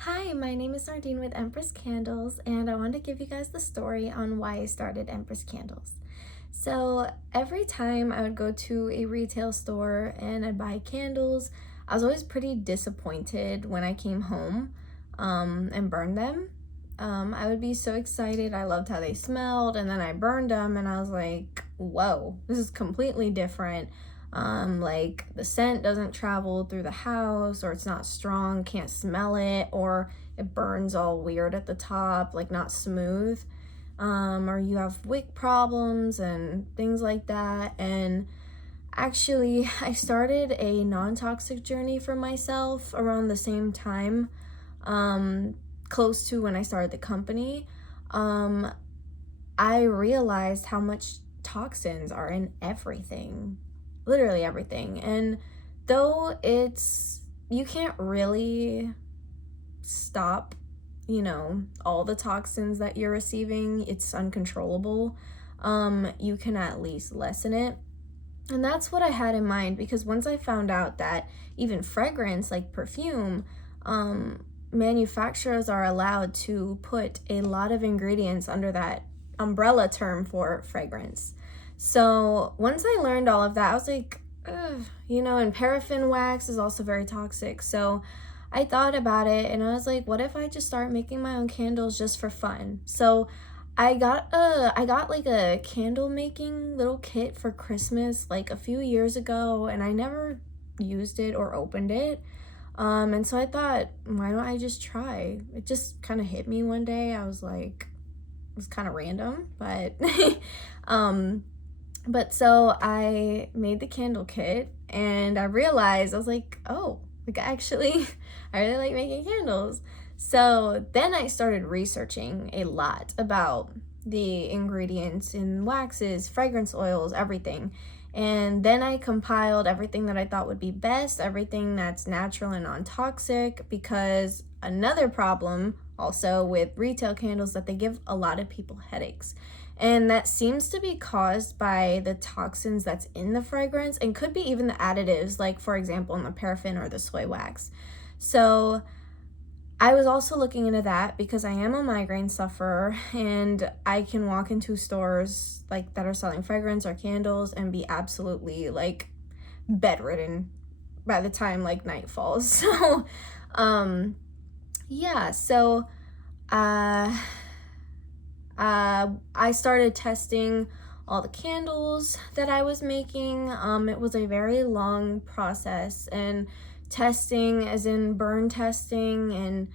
Hi, my name is Nardine with Empress Candles, and I wanted to give you guys the story on why I started Empress Candles. So, every time I would go to a retail store and I'd buy candles, I was always pretty disappointed when I came home and burned them. I would be so excited. I loved how they smelled, and then I burned them, and I was like, whoa, this is completely different. Like the scent doesn't travel through the house, or it's not strong, can't smell it, or it burns all weird at the top, like not smooth. Or you have wick problems and things like that. And actually, I started a non-toxic journey for myself around the same time, close to when I started the company. Um, I realized how much toxins are in everything, literally everything. And though you can't really stop, all the toxins that you're receiving, it's uncontrollable. You can at least lessen it. And that's what I had in mind, because once I found out that even fragrance like perfume, manufacturers are allowed to put a lot of ingredients under that umbrella term for fragrance. So once I learned all of that, I was like, ugh, and paraffin wax is also very toxic. So I thought about it and I was like, what if I just start making my own candles just for fun? So I got like a candle making little kit for Christmas like a few years ago, and I never used it or opened it. And so I thought, why don't I just try? It just kind of hit me one day. I was like, it was kind of random, but um but so I made the candle kit, and I realized, I was like, oh, like actually I really like making candles. So then I started researching a lot about the ingredients in waxes, fragrance oils, everything. And then I compiled everything that I thought would be best, everything that's natural and non-toxic, because another problem also with retail candles that they give a lot of people headaches. And that seems to be caused by the toxins that's in the fragrance, and could be even the additives, like for example in the paraffin or the soy wax. So I was also looking into that because I am a migraine sufferer, and I can walk into stores like that are selling fragrance or candles and be absolutely like bedridden by the time like night falls. So um yeah, so uh I started testing all the candles that I was making. It was a very long process, and testing as in burn testing, and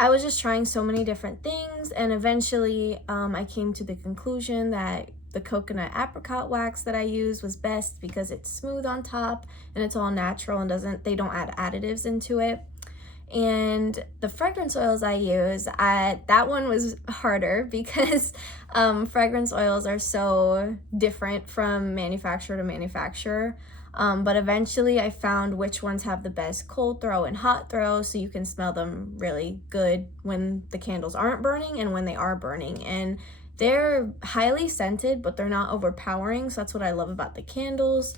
I was just trying so many different things, and eventually I came to the conclusion that the coconut apricot wax that I use was best because it's smooth on top and it's all natural and they don't add additives into it. And the fragrance oils I use, that one was harder because fragrance oils are so different from manufacturer to manufacturer. But eventually I found which ones have the best cold throw and hot throw, so you can smell them really good when the candles aren't burning and when they are burning. And they're highly scented, but they're not overpowering. So that's what I love about the candles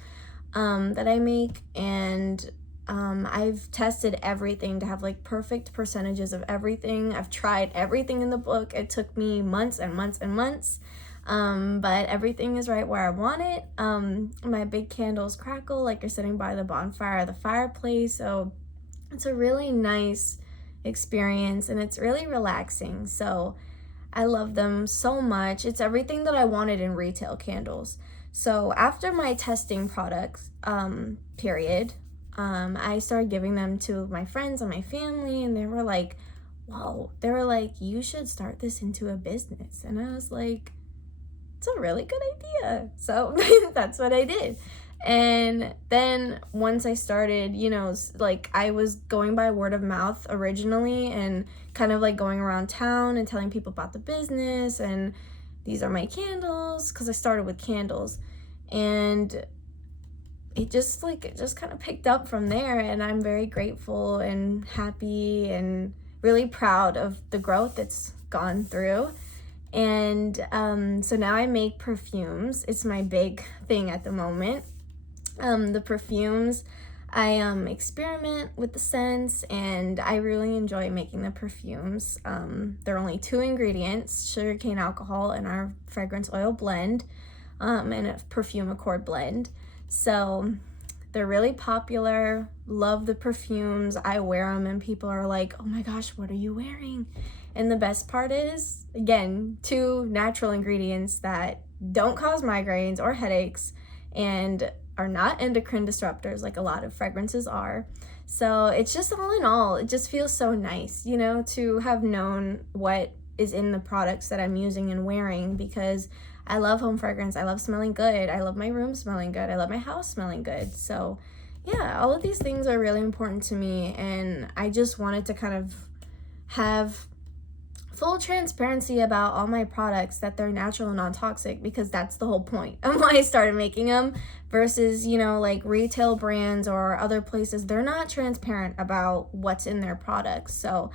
that I make. And I've tested everything to have like perfect percentages of everything. I've tried everything in the book. It took me months and months and months. But everything is right where I want it. My big candles crackle like you're sitting by the bonfire or the fireplace. So it's a really nice experience, and it's really relaxing. So I love them so much. It's everything that I wanted in retail candles. So after my testing products period, I started giving them to my friends and my family, and they were like, whoa, they were like, you should start this into a business. And I was like, it's a really good idea. So that's what I did. And then once I started, like I was going by word of mouth originally, and kind of like going around town and telling people about the business, and these are my candles, because I started with candles. And it just kind of picked up from there, and I'm very grateful and happy and really proud of the growth it's gone through. And so now I make perfumes. It's my big thing at the moment. The perfumes, I experiment with the scents, and I really enjoy making the perfumes. There are only 2 ingredients: sugarcane alcohol and our fragrance oil blend, and a perfume accord blend. So they're really popular. Love the perfumes. I wear them and people are like, oh my gosh, what are you wearing? And the best part is, again, 2 natural ingredients that don't cause migraines or headaches and are not endocrine disruptors like a lot of fragrances are. So it's just, all in all, it just feels so nice, you know, to have known what is in the products that I'm using and wearing, because I love home fragrance. I love smelling good. I love my room smelling good. I love my house smelling good. So yeah, all of these things are really important to me, and I just wanted to kind of have full transparency about all my products, that they're natural and non-toxic, because that's the whole point of why I started making them, versus, you know, like retail brands or other places, they're not transparent about what's in their products. So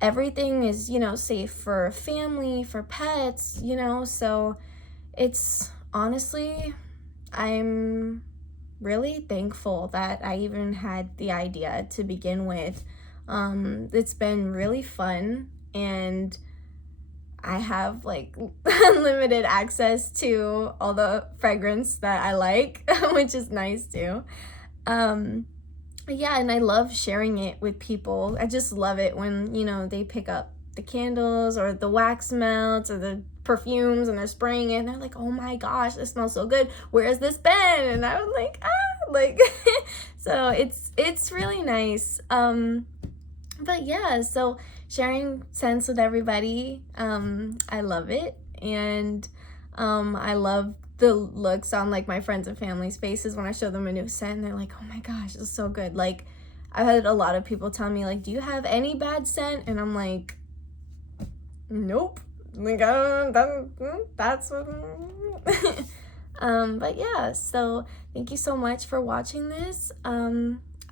everything is, you know, safe for family, for pets, you know. So it's honestly, I'm really thankful that I even had the idea to begin with. It's been really fun, and I have like unlimited access to all the fragrance that I like, which is nice too. Um, yeah, and I love sharing it with people. I just love it when, you know, they pick up the candles or the wax melts or the perfumes and they're spraying it and they're like, oh my gosh, this smells so good. Where has this been? And I was like, like, so it's really nice. But yeah, so sharing scents with everybody, I love it. And I love the looks on like my friends and family's faces when I show them a new scent, and they're like, oh my gosh, it's so good. Like, I've had a lot of people tell me like, do you have any bad scent? And I'm like, nope. Like, that's what but yeah, so thank you so much for watching this.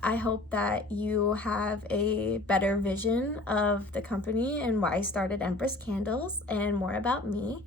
I hope that you have a better vision of the company and why I started Empress Candles and more about me.